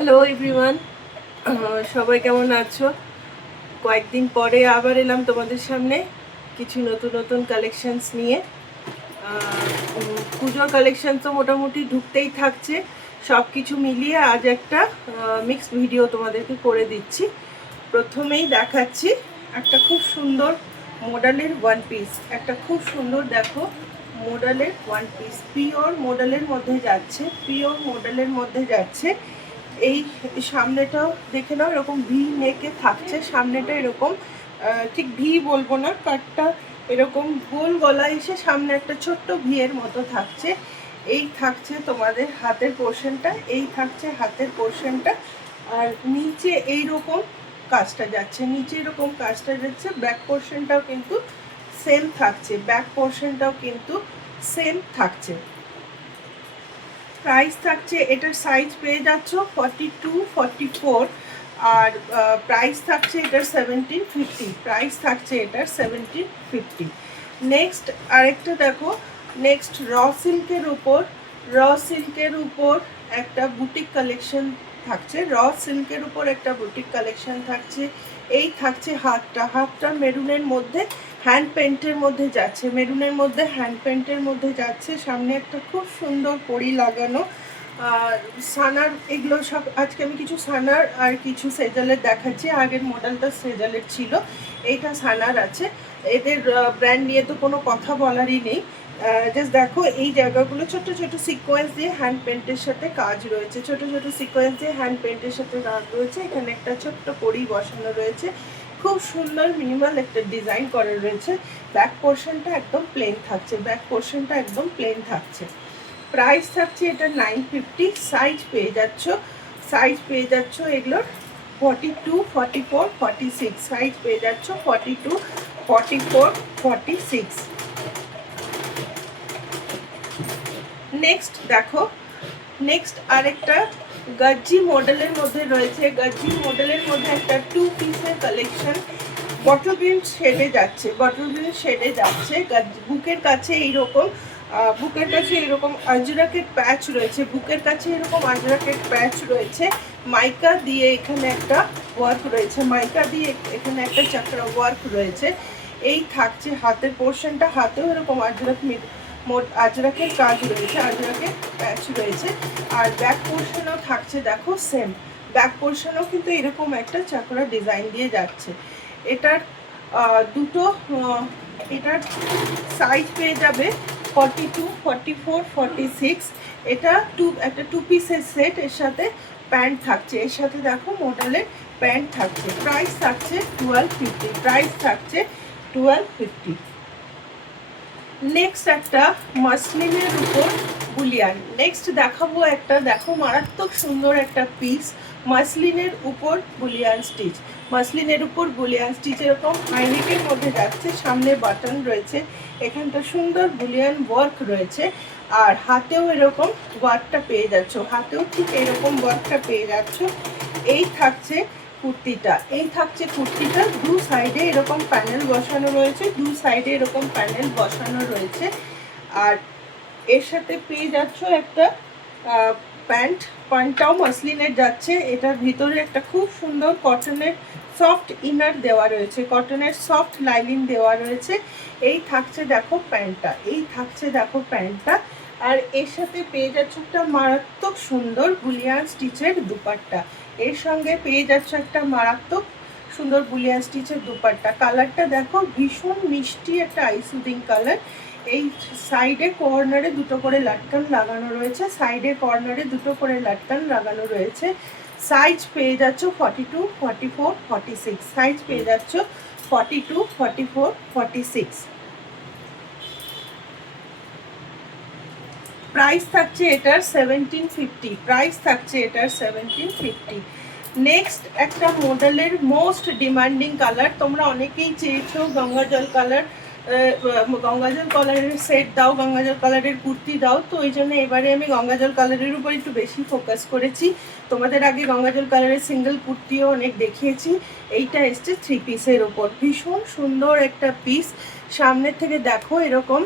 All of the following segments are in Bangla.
হ্যালো এভরিওয়ান, সবাই কেমন আছো? কয়েকদিন পরে আবার এলাম তোমাদের সামনে কিছু নতুন নতুন কালেকশানস নিয়ে। পুজোর কালেকশান তো মোটামুটি ঢুকতেই থাকছে। সব কিছু মিলিয়ে আজ একটা মিক্সড ভিডিও তোমাদেরকে করে দিচ্ছি। প্রথমেই দেখাচ্ছি একটা খুব সুন্দর মডেলের ওয়ান পিস। একটা খুব সুন্দর দেখো মডেলের ওয়ান পিস, পিওর মডেলের মধ্যে যাচ্ছে, পিওর মডেলের মধ্যে যাচ্ছে। এই সামনেটাও দেখে নাও, এরকম ভি নেকে থাকছে। সামনেটা এরকম ঠিক ভি বলবো না, কাটটা এরকম গোল গলা এসে সামনে একটা ছোট্ট ভি এর মতো থাকছে। এই থাকছে তোমাদের হাতের পোর্শনটা, এই থাকছে হাতের পোর্শনটা। আর নিচে এইরকম কাজটা যাচ্ছে, নিচে এরকম কাজটা যাচ্ছে। ব্যাক পোর্শনটাও কিন্তু সেম থাকছে, ব্যাক পোর্শনটাও কিন্তু সেম থাকছে। প্রাইস থাকছে, এটার সাইজ পেয়ে যাচ্ছ 42, 44। আর প্রাইস থাকছে এটার 1750। প্রাইস থাকছে এটার 1750। নেক্সট আরেকটা দেখো, নেক্সট র সিল্কের উপর, র সিল্কের উপর একটা বুটিক কালেকশন থাকছে। র সিল্কের উপর একটা বুটিক কালেকশন থাকছে। এই থাকছে হাতটা, হাতটা মেরুনের মধ্যে হ্যান্ড পেন্টের মধ্যে যাচ্ছে, মেরুনের মধ্যে হ্যান্ড পেন্টের মধ্যে যাচ্ছে। সামনে একটা খুব সুন্দর পরি লাগানো। সানার এগুলো সব আজকে আমি কিছু সানার আর কিছু সেজালের দেখাচ্ছি। আগের মডেলটা সেজালের ছিল, এইটা সানার আছে। এদের ব্র্যান্ড নিয়ে তো কোনো কথা বলারই নেই। জাস্ট দেখো এই জায়গাগুলো ছোট ছোট সিকোয়েন্স দিয়ে হ্যান্ড পেন্টের সাথে কাজ রয়েছে, ছোট ছোট সিকোয়েন্স দিয়ে হ্যান্ড পেন্টের সাথে কাজ রয়েছে। এখানে একটা ছোট্ট পরি বসানো রয়েছে, খুব সুন্দর মিনিমাল একটা ডিজাইন করা রয়েছে। ব্যাক পোর্শনটা একদম প্লেন থাকছে, ব্যাক পোর্শনটা একদম প্লেন থাকছে। প্রাইস থাকছে এটা 950। সাইজ পেয়ে যাচ্ছ, সাইজ পেয়ে যাচ্ছ এগুলোর 42, 44, 46। সাইজ পেয়ে যাচ্ছ 42, 44, 46। নেক্সট দেখো, নেক্সট আরেকটা গজ্জি মডেলের মধ্যে রয়েছে। গজ্জি মডেলের মধ্যে একটা টু পিসের কালেকশন, বটল গ্রিন শেডে যাচ্ছে, বটল গ্রিন শেডে যাচ্ছে। বুকের কাছে এইরকম, বুকের কাছে এরকম আজরাকের প্যাচ রয়েছে, বুকের কাছে এরকম আজরাকের প্যাচ রয়েছে। মাইকা দিয়ে এখানে একটা ওয়ার্ক রয়েছে, মাইকা দিয়ে এখানে একটা চাকরা ওয়ার্ক রয়েছে। এই থাকছে হাতের পোর্শনটা, হাতেও এরকম আজরাকের কাজ রয়েছে, আজরাকের প্যাচ রয়েছে। আর ব্যাক পোর্শনও থাকছে দেখো সেম, ব্যাক পোর্শনও কিন্তু এরকম একটা চাকরা ডিজাইন দিয়ে যাচ্ছে। এটার দুটো, এটার সাইজ পেয়ে যাবে 42, 44, 46। এটা একটা টু পিসের সেট, এর সাথে প্যান্ট থাকছে, এর সাথে দেখো মডেলের প্যান্ট থাকছে। প্রাইস থাকছে 1250। প্রাইস থাকছে 1250। নেক্সট একটা মাসলিনের উপর বুলিয়ান, নেক্সট দেখাবো একটা, দেখো মারাত্মক সুন্দর একটা পিস মাসলিনের উপর বুলিয়ান স্টিচ। মাসলিনের উপর বুলিয়ান স্টিচ এরকম হাইনেকের মধ্যে যাচ্ছে, সামনে বাটন রয়েছে, এখানটা সুন্দর বুলিয়ান ওয়ার্ক রয়েছে। আর হাতেও এরকম ওয়ার্কটা পেয়ে যাচ্ছ, হাতেও ঠিক এরকম ওয়ার্কটা পেয়ে যাচ্ছ। এই থাকছে কুর্তিটা, এই থাকছে কুর্তিটা। দু সাইডে এরকম প্যানেল বসানো রয়েছে, দু সাইডে এরকম প্যানেল বসানো রয়েছে। আর এর সাথে পেয়ে যাচ্ছ একটা প্যান্ট, প্যান্টটাও মাসলিনের যাচ্ছে। এটার ভিতরে একটা খুব সুন্দর কটনের সফট ইনার দেওয়া রয়েছে, কটনের সফট লাইনিং দেওয়া রয়েছে। এই থাকছে দেখো প্যান্টটা, এই থাকছে দেখো প্যান্টটা। আর এর সাথে পেয়ে যাচ্ছ একটা মারাত্মক সুন্দর বুলিয়ান স্টিচের দুপাট্টা, এর সঙ্গে পেয়ে যাচ্ছ একটা মারাত্মক সুন্দর বুলিয়ান স্টিচের দুপাট্টা। কালারটা দেখো ভীষণ মিষ্টি একটা আইসুদিং কালার। এই সাইডে কর্নারে দুটো করে লাটকান লাগানো রয়েছে, সাইডে কর্নারে দুটো করে লাটকান লাগানো রয়েছে। সাইজ পেয়ে যাচ্ছ 42, 44, 46। সাইজ পেয়ে যাচ্ছ 42, 44, 46। প্রাইস থাকছে এটার 1750। প্রাইস থাকছে এটার 1750। নেক্সট একটা মডেলের মোস্ট ডিমান্ডিং কালার, তোমরা অনেকেই চেয়েছো গঙ্গাজল কালার, গঙ্গাজল কালারের সেট দাও, গঙ্গাজল কালারের কুর্তি দাও। তো ওই জন্য এবারে আমি গঙ্গাজল কালারের উপর একটু বেশি ফোকাস করেছি। তোমাদের আগে গঙ্গাজল কালারের সিঙ্গেল কুর্তিও অনেক দেখিয়েছি। এইটা এসছে থ্রি পিসের ওপর, ভীষণ সুন্দর একটা পিস। সামনের থেকে দেখো এরকম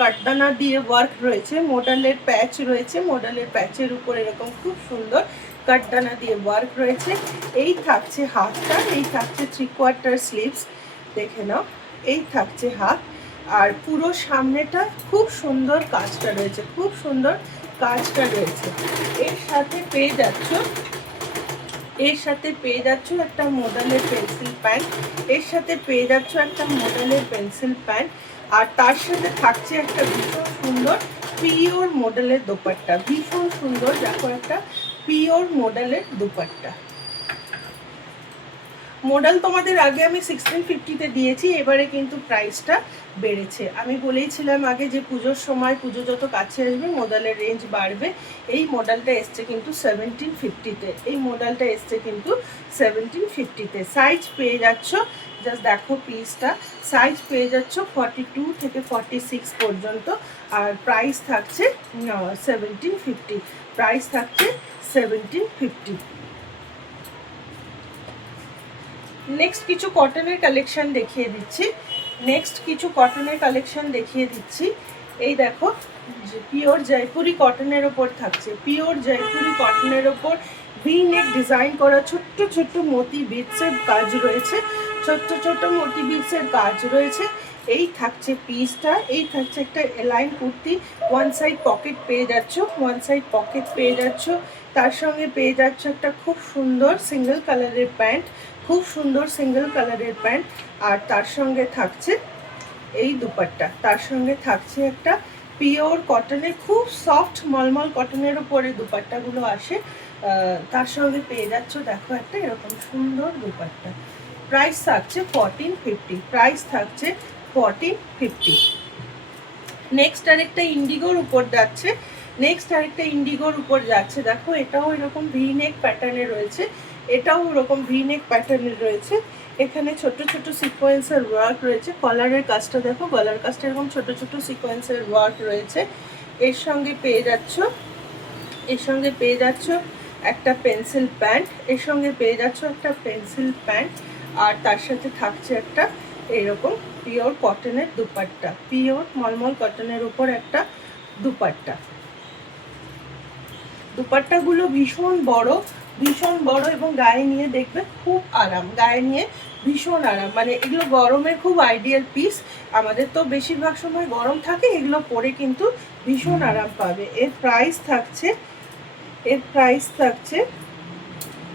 কাটদানা দিয়ে ওয়ার্ক রয়েছে, মডেলের প্যাচ রয়েছে, মডেলের প্যাচের উপর এরকম খুব সুন্দর কাঠদানা দিয়ে ওয়ার্ক রয়েছে। এই থাকছে হাতটা, এই থাকছে 3/4 স্লিভস, দেখে নাও। এই থাকছে হাত, আর পুরো সামনেটা খুব সুন্দর কাজটা রয়েছে, খুব সুন্দর কাজটা রয়েছে। এর সাথে পেয়ে যাচ্ছ একটা মডেলের পেন্সিল প্যান্ট, এর সাথে পেয়ে যাচ্ছ একটা মডেলের পেন্সিল প্যান্ট, আর তার সাথে থাকছে একটা ভীষণ সুন্দর পিওর মডেলের দোপাট্টা। ভীষণ সুন্দর, দেখো একটা পিওর মডেলের দোপাট্টা। মডেল তোমাদের আগে আমি 1650-তে দিয়েছি, এবারে কিন্তু প্রাইসটা বেড়েছে। আমি বলেইছিলাম আগে যে পুজোর সময়, পুজো যত কাছে আসবে মডেলের রেঞ্জ বাড়বে। এই মডেলটা এসছে কিন্তু 1750-তে, এই মডেলটা এসছে কিন্তু 1750-তে। সাইজ পেয়ে যাচ্ছ, জাস্ট দেখো পিসটা, সাইজ পেয়ে যাচ্ছ 42 থেকে 46 পর্যন্ত, আর প্রাইস থাকছে 1750, প্রাইস থাকছে 1750। নেক্সট কিছু কটনের কালেকশন দেখিয়ে দিচ্ছি, এই দেখো পিওর জয়পুরি কটনের ওপর থাকছে, পিওর জয়পুরি কটনের ওপর ভি নেক ডিজাইন করা ছোট্ট ছোট্ট মোতি বিটসের কাজ রয়েছে, এই থাকছে পিসটা। এই থাকছে একটা align kurti, one side pocket পেয়ে যাচ্ছ, তার সঙ্গে পেয়ে যাচ্ছ একটা খুব সুন্দর সিঙ্গেল কালারের প্যান্ট, আর তার সঙ্গে থাকছে এই দুপাট্টা, তার সঙ্গে থাকছে একটা পিওর কটনের, খুব সফট মলমল কটনের উপরে দুপাট্টাগুলো আসে, তার সঙ্গে পেয়ে যাচ্ছ দেখো একটা এরকম সুন্দর দুপাট্টা। প্রাইস থাকছে 1450। নেক্সট আরেকটা ইন্ডিগোর উপর যাচ্ছে, দেখো এটাও এরকম ভি নেক প্যাটার্নে রয়েছে, এখানে ছোট ছোট সিকোয়েন্সের ওয়ার্ক রয়েছে, কলারের কাজটা দেখো, গলার কাজটা এরকম ছোট ছোট সিকোয়েন্সের ওয়ার্ক রয়েছে। এর সঙ্গে পেয়ে যাচ্ছ একটা পেন্সিল প্যান্ট, আর তার সাথে থাকছে একটা এইরকম পিওর কটনের দুপাট্টা, পিওর মলমল কটনের উপর একটা দুপাট্টা। দুপাট্টাগুলো ভীষণ বড় এবং গায়ে নিয়ে দেখবে খুব আরাম, ভীষণ আরাম, মানে এগুলো গরমের খুব আইডিয়াল পিস। আমাদের তো বেশিরভাগ সময় গরম থাকে, এগুলো পরে কিন্তু ভীষণ আরাম পাবে। এর প্রাইস থাকছে 1250,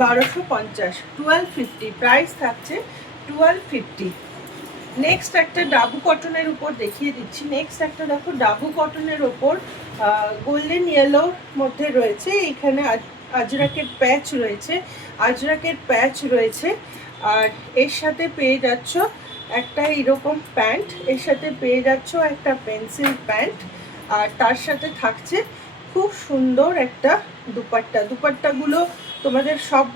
1250, প্রাইস থাকছে 1250। নেক্সট একটা ডাবু কটনের উপর দেখিয়ে দিচ্ছি, দেখো ডাবু কটনের ওপর গোল্ডেন ইয়েলোর মধ্যে রয়েছে, এখানে আজরাকের প্যাচ রয়েছে, আর এর সাথে পেয়ে যাচ্ছ একটা এরকম প্যান্ট, এর সাথে পেয়ে যাচ্ছ একটা পেন্সিল প্যান্ট, আর তার সাথে থাকছে খুব সুন্দর একটা দুপাট্টাগুলো তোমাদের সব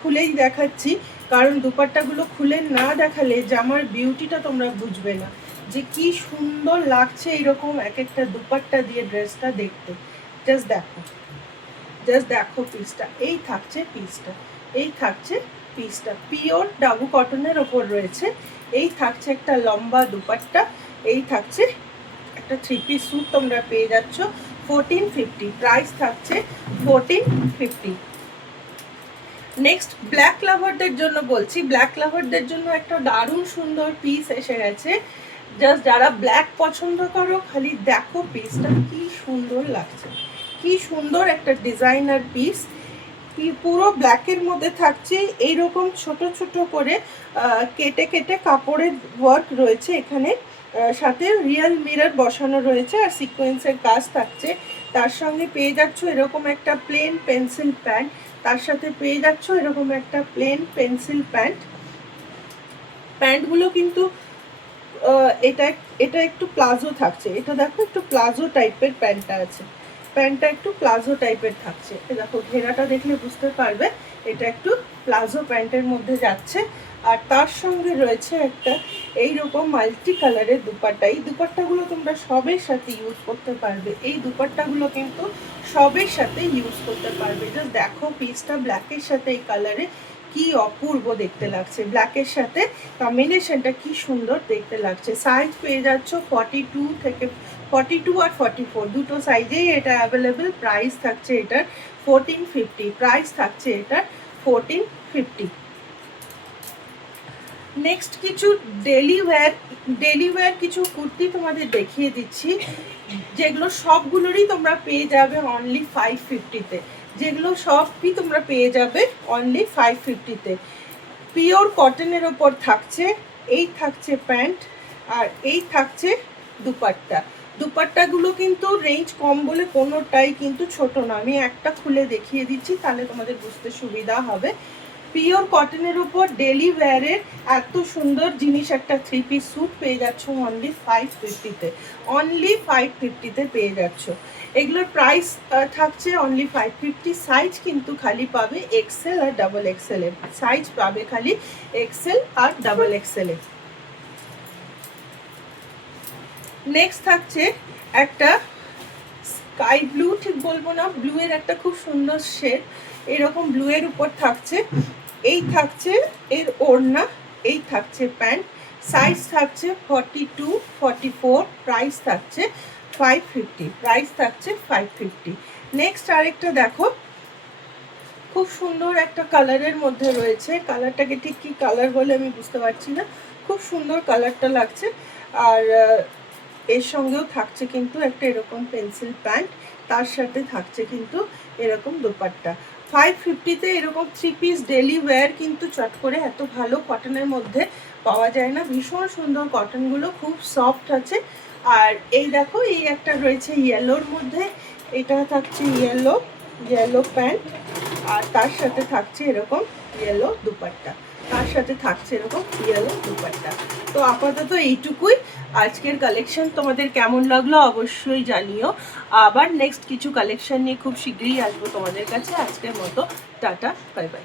খুলেই দেখাচ্ছি, কারণ দুপাট্টাগুলো খুলে না দেখালে জামার বিউটিটা তোমরা বুঝবে না, যে কি সুন্দর লাগছে এরকম এক একটা দুপাট্টা দিয়ে ড্রেসটা দেখতে। জাস্ট দেখো পিসটা, এই থাকছে পিসটা পিওর ডাবু কটনের ওপর রয়েছে, এই থাকছে একটা লম্বা দুপাট্টা, এই থাকছে একটা 3 পিস স্যুট তোমরা পেয়ে যাচ্ছ 1450, প্রাইস থাকছে 1450। নেক্সট ব্ল্যাক লাভারদের জন্য একটা দারুণ সুন্দর পিস এসে গেছে। জাস্ট যারা ব্ল্যাক পছন্দ করো, খালি দেখো পিসটা কি সুন্দর লাগছে, কি সুন্দর একটা ডিজাইনার পিস, পুরো ব্ল্যাকের মধ্যে থাকছে এইরকম ছোট ছোট করে কেটে কেটে কাপড়ের ওয়ার্ক রয়েছে, এখানে সাথে রিয়েল মিরর বসানো রয়েছে, আর সিকোয়েন্সের কাজ থাকছে। তার সঙ্গে পেয়ে যাচ্ছ এরকম একটা প্লেন পেন্সিল প্যান্ট, তার সাথে পেয়ে যাচ্ছ এরকম একটা প্লেন পেন্সিল প্যান্টগুলো কিন্তু এটা একটু প্লাজো থাকছে, এটা দেখো একটু প্লাজো টাইপের প্যান্টটা একটু প্লাজো টাইপের থাকছে, দেখো ঘেরাটা দেখলে বুঝতে পারবে এটা একটু প্লাজো প্যান্টের মধ্যে যাচ্ছে। আর তার সঙ্গে রয়েছে একটা এইরকম মাল্টি কালারের দুপাট্টা, এই দুপাট্টাগুলো তোমরা সবের সাথে ইউজ করতে পারবে, জাস্ট দেখো পিসটা ব্ল্যাকের সাথে এই কালারে কি অপূর্ব দেখতে লাগছে, ব্ল্যাকের সাথে কম্বিনেশনটা কি সুন্দর দেখতে লাগছে। সাইজ পেয়ে যাচ্ছ 42 আর 44, দুটো সাইজেই এটা অ্যাভেলেবেল, প্রাইস থাকছে এটার 1450, প্রাইস থাকছে এটার 1450। নেক্সট কিছু ডেলি ওয়্যার কিছু কুর্তি তোমাদের দেখিয়ে দিচ্ছি, যেগুলো সবগুলোরই তোমরা পেয়ে যাবে অনলি 550-তে। যেগুলো সবই তোমরা পেয়ে যাবে অনলি 550-তে। পিওর কটনের ওপর থাকছে, এই থাকছে প্যান্ট আর এই থাকছে দুপাট্টা। দুপাট্টাগুলো কিন্তু রেঞ্জ কম বলে কোনোটাই কিন্তু ছোট না। আমি একটা খুলে দেখিয়ে দিচ্ছি, তাহলে তোমাদের বুঝতে সুবিধা হবে। পিওর কটনের উপর ডেলি ওয়্যারের এত সুন্দর জিনিস, একটা 3 পিস স্যুট পেয়ে যাচ্ছ অনলি 550-তে। অনলি 550-তে পেয়ে যাচ্ছ। এগুলোর প্রাইস থাকছে অনলি 550। সাইজ কিন্তু খালি পাবে এক্সেল আর ডাবল এক্সেল এর। সাইজ পাবে খালি এক্সেল আর ডাবল এক্সেল এর। নেক্সট থাকছে একটা স্কাই ব্লু, ঠিক বলবো না, ব্লু এর একটা খুব সুন্দর শেড, এরকম ব্লু এর উপর থাকছে। এই থাকছে এর ওড়না, এই থাকছে প্যান্ট। সাইজ থাকছে 42, 44। প্রাইস থাকছে 550। প্রাইস থাকছে 550। নেক্সট আরেকটা দেখো, খুব সুন্দর একটা কালারের মধ্যে রয়েছে। কালারটাকে ঠিক কি কালার বলে আমি বুঝতে পারছি না, খুব সুন্দর কালারটা লাগছে। আর এর সঙ্গেও থাকছে কিন্তু একটা এরকম পেন্সিল প্যান্ট, তার সাথে থাকছে কিন্তু এরকম দোপাট্টা। 550-তে এরকম 3 পিস ডেলি ওয়্যার কিন্তু চট করে এত ভালো কটনের মধ্যে পাওয়া যায় না। ভীষণ সুন্দর কটনগুলো, খুব সফট আছে। আর এই দেখো, এই একটা রয়েছে ইয়েলোর মধ্যে, এটা থাকছে ইয়েলো প্যান্ট, আর তার সাথে থাকছে এরকম ইয়েলো দুপাট্টা, তার সাথে থাকছে এরকম ইয়েলো দুপাট্টা। তো আপাতত এইটুকুই। আজকের কালেকশন তোমাদের কেমন লাগলো অবশ্যই জানিও। আবার নেক্সট কিছু কালেকশন নিয়ে খুব শীঘ্রই আসবো তোমাদের কাছে। আজকের মতো টাটা, বাই বাই।